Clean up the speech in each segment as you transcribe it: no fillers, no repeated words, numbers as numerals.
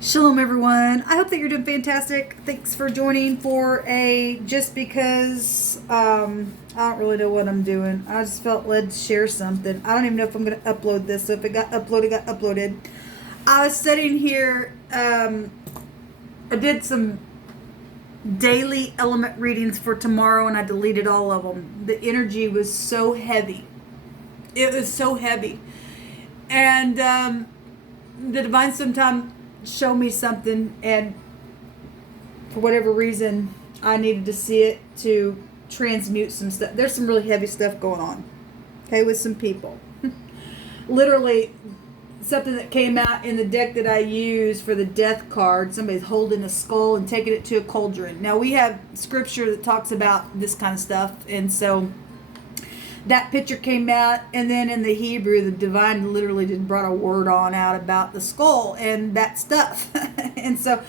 Shalom, everyone. I hope that you're doing fantastic. Thanks for joining for just because I don't really know what I'm doing. I just felt led to share something. I don't even know if I'm going to upload this. So if it got uploaded. I was sitting here. I did some daily element readings for tomorrow, and I deleted all of them. The energy was so heavy. It was so heavy, and the divine sometimes show me something, and for whatever reason I needed to see it to transmute some stuff. There's some really heavy stuff going on, okay, with some people. Literally something that came out in the deck that I use for the death card. Somebody's holding a skull and taking it to a cauldron. Now we have scripture that talks about this kind of stuff, and so that picture came out, and then in the Hebrew, the divine literally just brought a word on out about the skull and that stuff. And so,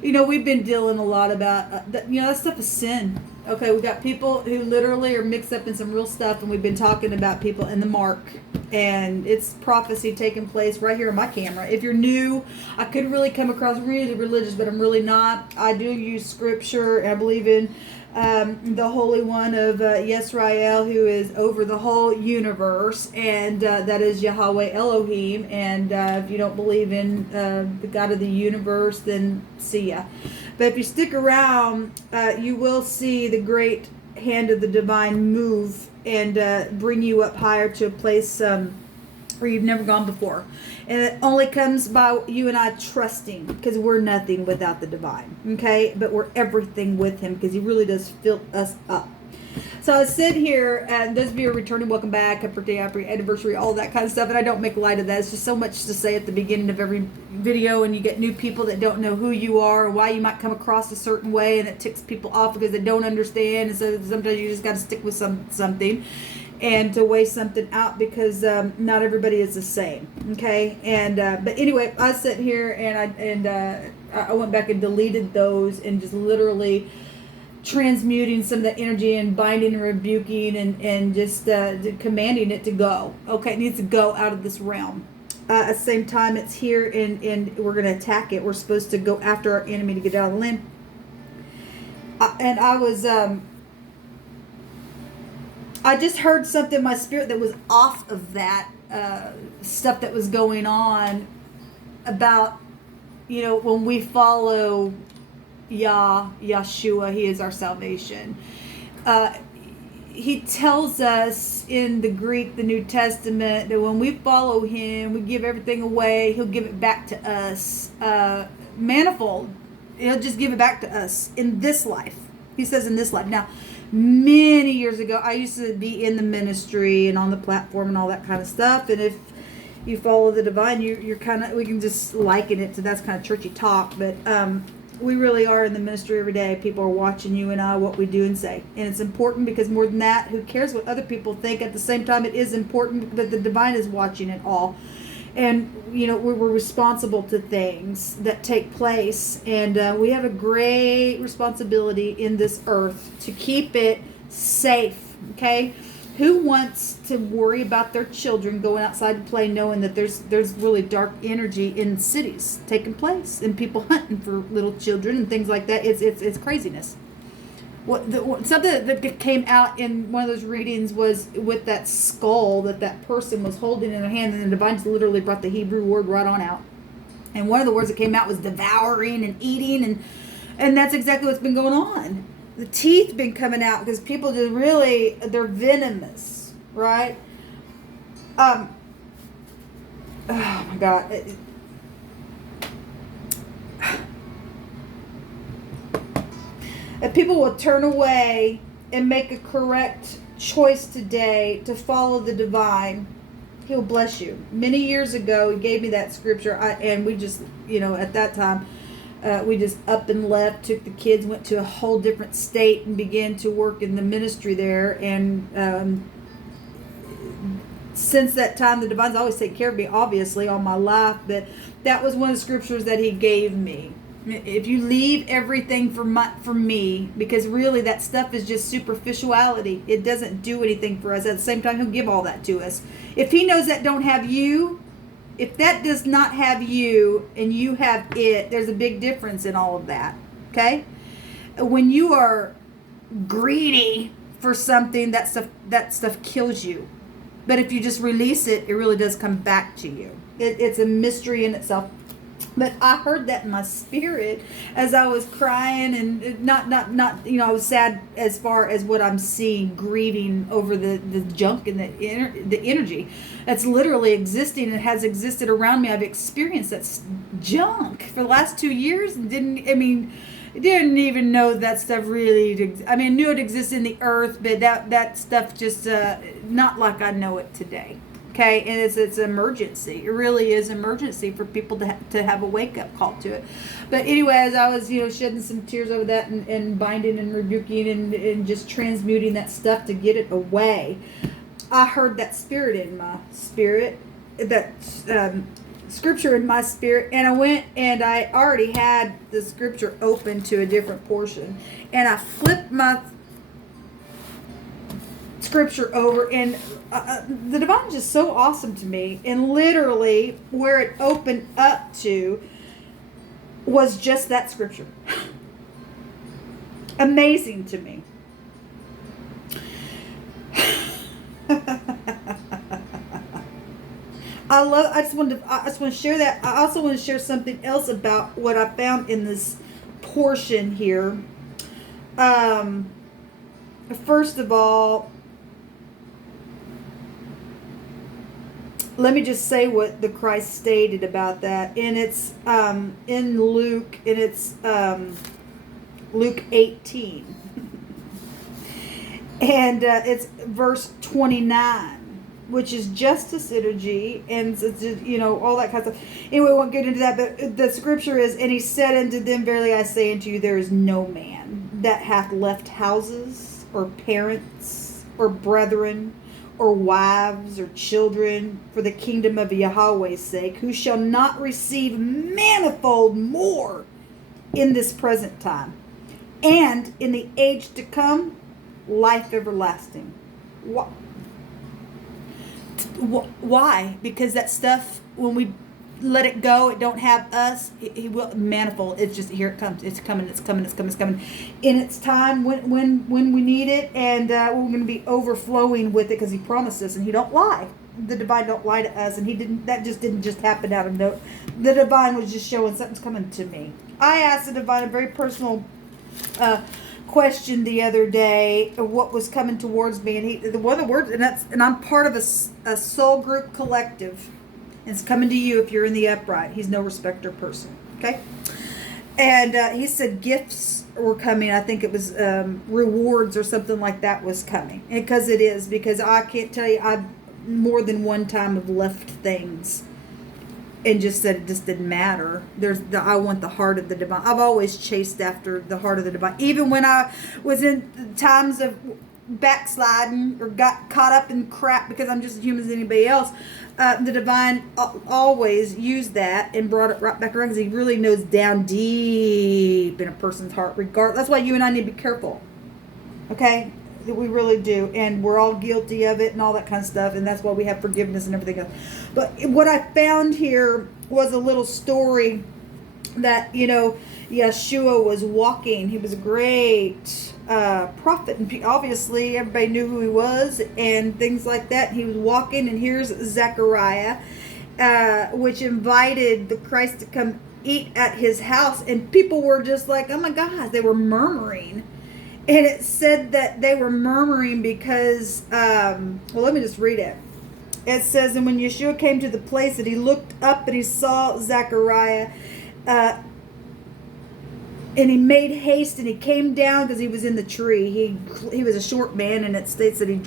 we've been dealing a lot about, that stuff is sin. Okay, we got people who literally are mixed up in some real stuff, and we've been talking about people in the mark, and it's prophecy taking place right here on my camera. If you're new, I could really come across really religious, but I'm really not. I do use scripture, and I believe in the Holy One of Yisrael, who is over the whole universe, and that is Yahweh Elohim. And if you don't believe in the God of the universe, then see ya. But if you stick around, you will see the great hand of the divine move and bring you up higher to a place where you've never gone before. And it only comes by you and I trusting, because we're nothing without the divine, okay? But we're everything with him, because he really does fill us up. So I sit here, and those of you who are returning, welcome back, happy birthday, happy anniversary, all that kind of stuff. And I don't make light of that. It's just so much to say at the beginning of every video, and you get new people that don't know who you are or why you might come across a certain way, and it ticks people off because they don't understand. And so sometimes you just got to stick with something and to weigh something out, because not everybody is the same, okay? And but anyway, I sit here and I went back and deleted those, and just literally transmuting some of that energy and binding and rebuking and just commanding it to go. Okay, it needs to go out of this realm. At the same time, it's here, and we're going to attack it. We're supposed to go after our enemy to get out of the land. And I was I just heard something in my spirit that was off of that stuff that was going on about, when we follow Yeshua, he is our salvation. He tells us in the Greek, the New Testament, that when we follow him, we give everything away, he'll give it back to us manifold. He'll just give it back to us in this life. He says in this life. Now, many years ago, I used to be in the ministry and on the platform and all that kind of stuff. And if you follow the divine, you're kind of, we can just liken it to, that's kind of churchy talk. But we really are in the ministry every day. People are watching you and I, what we do and say. And it's important, because more than that, who cares what other people think? At the same time, it is important that the divine is watching it all. And, we're responsible to things that take place. And we have a great responsibility in this earth to keep it safe, okay? Who wants to worry about their children going outside to play, knowing that there's really dark energy in cities taking place, and people hunting for little children and things like that? It's craziness. Something that came out in one of those readings was with that skull that person was holding in their hand, and the divine literally brought the Hebrew word right on out. And one of the words that came out was devouring and eating, and that's exactly what's been going on. The teeth been coming out because people just really, they're venomous, right? Oh my God. If people will turn away and make a correct choice today to follow the divine, he'll bless you. Many years ago, he gave me that scripture, and we just, at that time, we just up and left, took the kids, went to a whole different state, and began to work in the ministry there. And since that time, the divine's always taken care of me, obviously, all my life. But that was one of the scriptures that he gave me. If you leave everything for me, because really that stuff is just superficiality. It doesn't do anything for us. At the same time, he'll give all that to us. If he knows that don't have you, If that does not have you and you have it, there's a big difference in all of that. Okay? When you are greedy for something, that stuff kills you. But if you just release it, it really does come back to you. It's a mystery in itself. But I heard that in my spirit as I was crying, and not I was sad as far as what I'm seeing, grieving over the junk and the energy that's literally existing and has existed around me. I've experienced that junk for the last 2 years and didn't even know that stuff really. I mean, I knew it existed in the earth, but that stuff just not like I know it today. Okay, and it's an emergency. It really is an emergency for people to have a wake up call to it. But anyway, as I was shedding some tears over that and binding and rebuking and just transmuting that stuff to get it away, I heard that spirit in my spirit, that scripture in my spirit, and I went and I already had the scripture open to a different portion, and I flipped my scripture over, and the divine is just so awesome to me, and literally where it opened up to was just that scripture. Amazing to me. I just want to share that. I also want to share something else about what I found in this portion here. First of all, let me just say what the Christ stated about that. And it's in Luke, and it's Luke 18. And it's verse 29, which is justice energy, and all that kind of stuff. Anyway, we won't get into that, but the scripture is, and he said unto them, verily I say unto you, there is no man that hath left houses, or parents, or brethren, or wives, or children, for the kingdom of Yahweh's sake, who shall not receive manifold more in this present time, and in the age to come, life everlasting. Why? Because that stuff, when we let it go, it don't have us. He will manifold. It's just, here it comes. It's coming. It's coming. It's coming. It's coming. In its time, when we need it, and we're going to be overflowing with it, because he promised us, and he don't lie. The divine don't lie to us, and he didn't. That just didn't just happen out of no. The divine was just showing something's coming to me. I asked the divine a very personal question the other day of what was coming towards me, and one of the words, and I'm part of a soul group collective. It's coming to you if you're in the upright. He's no respecter person. Okay? And he said gifts were coming. I think it was rewards or something like that was coming. Because it is. Because I can't tell you, I've more than one time have left things and just said it just didn't matter. I want the heart of the divine. I've always chased after the heart of the divine. Even when I was in times of backsliding or got caught up in crap, because I'm just as human as anybody else, the divine always used that and brought it right back around, because he really knows down deep in a person's heart. That's why you and I need to be careful. Okay? We really do. And we're all guilty of it and all that kind of stuff. And that's why we have forgiveness and everything else. But what I found here was a little story that, Yeshua was walking. He was a great prophet, and obviously everybody knew who he was and things like that. He was walking, and here's Zechariah, which invited the Christ to come eat at his house, and people were just like, oh my God, they were murmuring. And it said that they were murmuring because, let me just read it. It says, and when Yeshua came to the place, that he looked up and he saw Zechariah, and he made haste, and he came down, because he was in the tree. He was a short man, and it states that he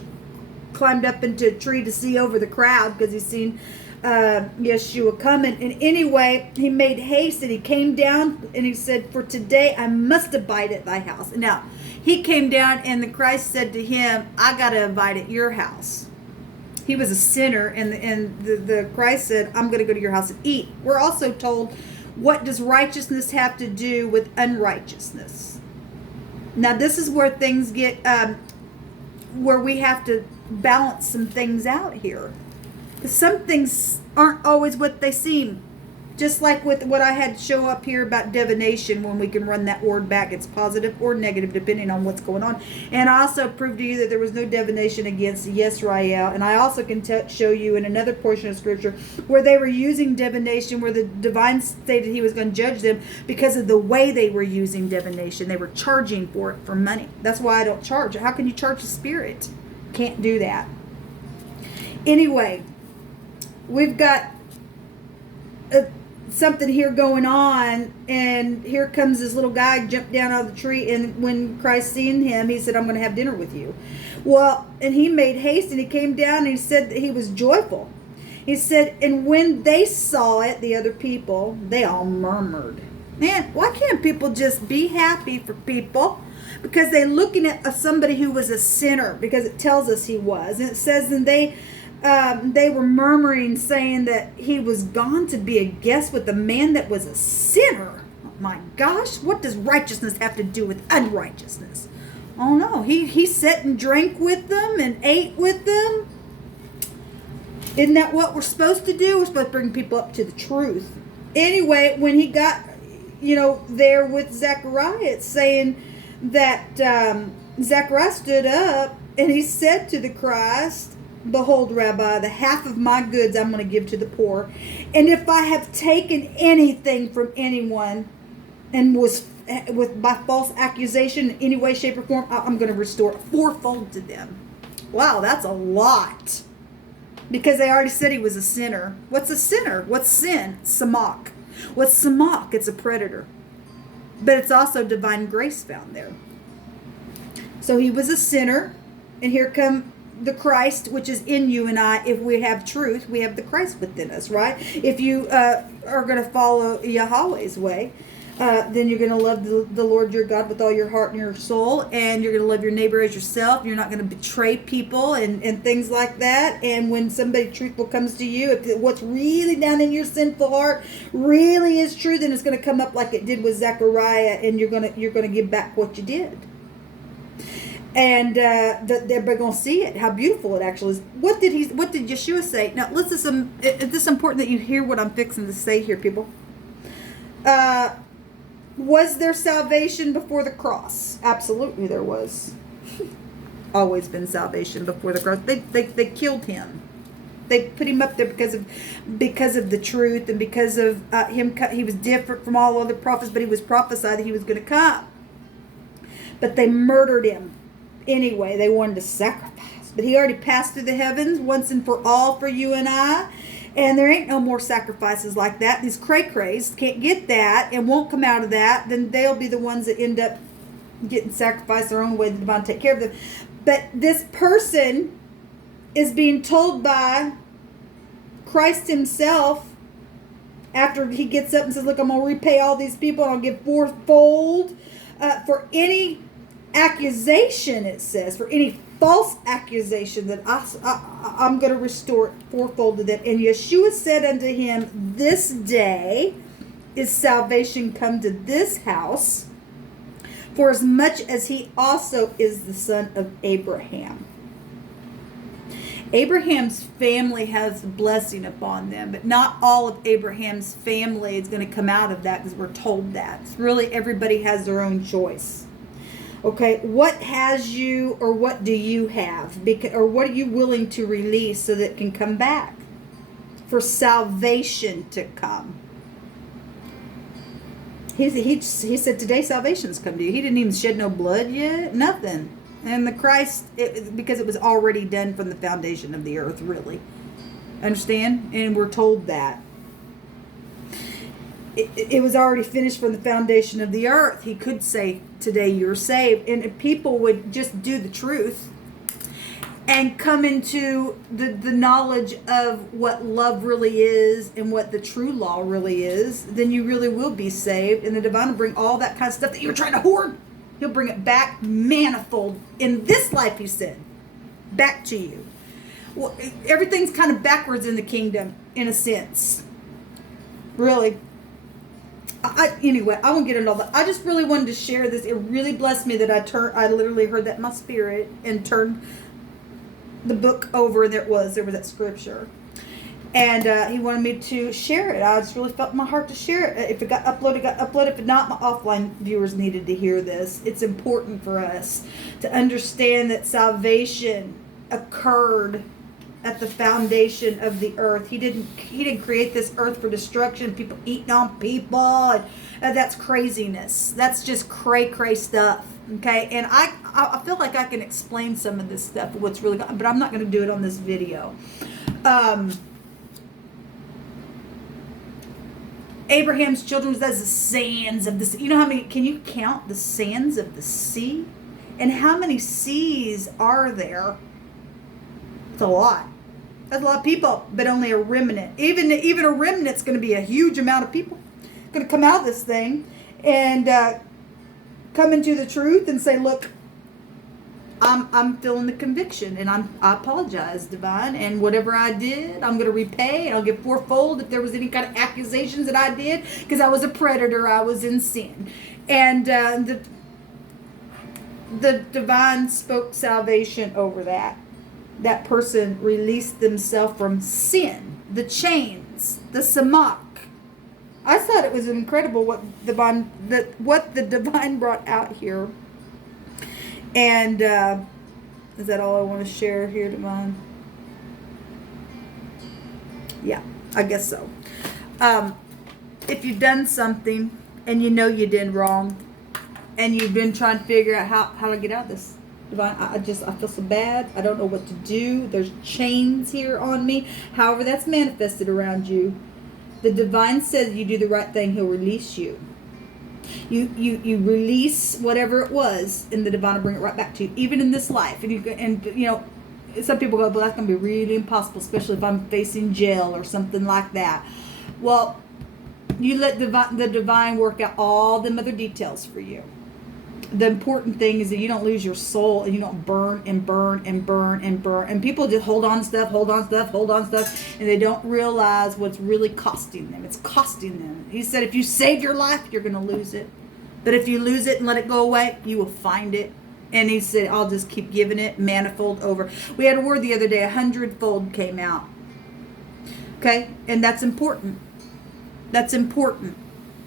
climbed up into a tree to see over the crowd, because he's seen Yeshua coming. And anyway, he made haste, and he came down, and he said, for today I must abide at thy house. Now, he came down, and the Christ said to him, I got to abide at your house. He was a sinner, and the Christ said, I'm going to go to your house and eat. We're also told, what does righteousness have to do with unrighteousness? Now, this is where things get, where we have to balance some things out here. some things aren't always what they seem. Just like with what I had show up here about divination, when we can run that word back, it's positive or negative depending on what's going on. And I also proved to you that there was no divination against Yisrael. And I also can show you in another portion of scripture where they were using divination, where the divine stated he was going to judge them because of the way they were using divination. They were charging for it for money. That's why I don't charge. How can you charge a spirit? Can't do that. Anyway, we've got something here going on, and here comes this little guy, jumped down out of the tree, and when Christ seen him, he said, I'm going to have dinner with you. Well, and he made haste, and he came down, and he said that he was joyful. He said, and when they saw it, the other people, they all murmured. Man, why can't people just be happy for people? Because they're looking at somebody who was a sinner, because it tells us he was. And it says, and they were murmuring, saying that he was gone to be a guest with a man that was a sinner. Oh my gosh, what does righteousness have to do with unrighteousness? Oh no, he sat and drank with them and ate with them. Isn't that what we're supposed to do? We're supposed to bring people up to the truth. Anyway, when he got, there with Zechariah, it's saying that Zechariah stood up and he said to the Christ, Behold, Rabbi, the half of my goods I'm going to give to the poor. And if I have taken anything from anyone and was by false accusation in any way, shape, or form, I'm going to restore it fourfold to them. Wow, that's a lot. Because they already said he was a sinner. What's a sinner? What's sin? Samach. What's samach? It's a predator. But it's also divine grace found there. So he was a sinner, and here come the Christ, which is in you and I. If we have truth, we have the Christ within us, right? If you are going to follow Yahweh's way, then you're going to love the Lord your God with all your heart and your soul, and you're going to love your neighbor as yourself. You're not going to betray people and things like that. And when somebody truthful comes to you, if what's really down in your sinful heart really is true, then it's going to come up like it did with Zechariah, and you're going to give back what you did. And they're going to see it, how beautiful it actually is. What did Yeshua say? Now, listen, it's important that you hear what I'm fixing to say here, people. Was there salvation before the cross? Absolutely there was. Always been salvation before the cross. They killed him. They put him up there because of the truth, and because of him. He was different from all other prophets, but he was prophesied that he was going to come. But they murdered him. Anyway, they wanted to sacrifice. But he already passed through the heavens once and for all for you and I. And there ain't no more sacrifices like that. These cray-crays can't get that and won't come out of that. Then they'll be the ones that end up getting sacrificed their own way. The divine take care of them. But this person is being told by Christ himself, after he gets up and says, look, I'm going to repay all these people and I'll give fourfold for any accusation, it says, for any false accusation that I'm going to restore it fourfold to them. And Yeshua said unto him, this day is salvation come to this house, for as much as he also is the son of Abraham. Abraham's family has blessing upon them, but not all of Abraham's family is going to come out of that, because we're told that. It's really, everybody has their own choice. Okay, what has you, or what do you have? Or what are you willing to release so that it can come back? For salvation to come. He said, today salvation's come to you. He didn't even shed no blood yet. Nothing. And the Christ, because it was already done from the foundation of the earth, really. Understand? And we're told that. It was already finished from the foundation of the earth. He could say, today you're saved. And if people would just do the truth and come into the knowledge of what love really is and what the true law really is, then you really will be saved. And the divine will bring all that kind of stuff that you were trying to hoard. He'll bring it back manifold in this life, he said, back to you. Well, everything's kind of backwards in the kingdom, in a sense. Really. Anyway, I won't get into all that. I just really wanted to share this. It really blessed me that I literally heard that in my spirit and turned the book over, and there was that scripture. And he wanted me to share it. I just really felt in my heart to share it. If it got uploaded, it got uploaded. If not, my offline viewers needed to hear this. It's important for us to understand that salvation occurred at the foundation of the earth. He didn't create this earth for destruction, people eating on people, and that's craziness. That's just cray stuff. Okay, and I feel like I can explain some of this stuff, what's really going on, but I'm not going to do it on this video. Abraham's children was as the sands of the sea. You know how many, can you count the sands of the sea? And how many seas are there? It's a lot. That's a lot of people, but only a remnant. Even a remnant's going to be a huge amount of people going to come out of this thing and come into the truth and say, look, I'm feeling the conviction, and I apologize, Divine, and whatever I did, I'm going to repay, and I'll get fourfold if there was any kind of accusations that I did, because I was a predator, I was in sin. And the Divine spoke salvation over that. That person released themselves from sin, the chains, the samach. I thought it was incredible what the Divine brought out here. And is that all I want to share here, Divine? Yeah, I guess so. If you've done something and you know you did wrong, and you've been trying to figure out how to get out of this, Divine, I feel so bad. I don't know what to do. There's chains here on me. However, that's manifested around you. The Divine says you do the right thing, He'll release you. You release whatever it was, and the Divine will bring it right back to you, even in this life. And you know, some people go, "Well, that's going to be really impossible, especially if I'm facing jail or something like that." Well, you let the Divine work out all them other details for you. The important thing is that you don't lose your soul, and you don't burn and burn and burn and burn. And people just hold on to stuff, and they don't realize what's really costing them. It's costing them. He said, if you save your life, you're going to lose it. But if you lose it and let it go away, you will find it. And he said, I'll just keep giving it manifold over. We had a word the other day, 100-fold came out. Okay? And that's important. That's important.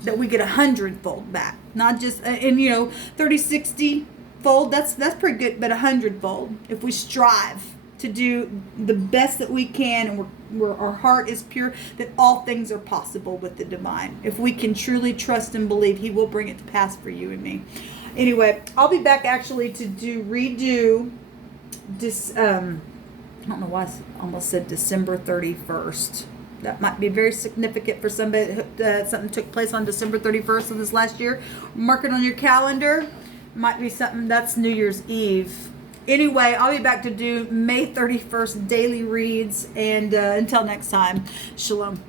That we get 100-fold back, not just 30, 60 fold. That's pretty good, but 100-fold. If we strive to do the best that we can, and where our heart is pure, that all things are possible with the Divine. If we can truly trust and believe, He will bring it to pass for you and me. Anyway, I'll be back actually to redo this. I don't know why I almost said December 31st. That might be very significant for somebody. Something took place on December 31st of this last year. Mark it on your calendar. Might be something that's New Year's Eve. Anyway, I'll be back to do May 31st daily reads. And until next time, shalom.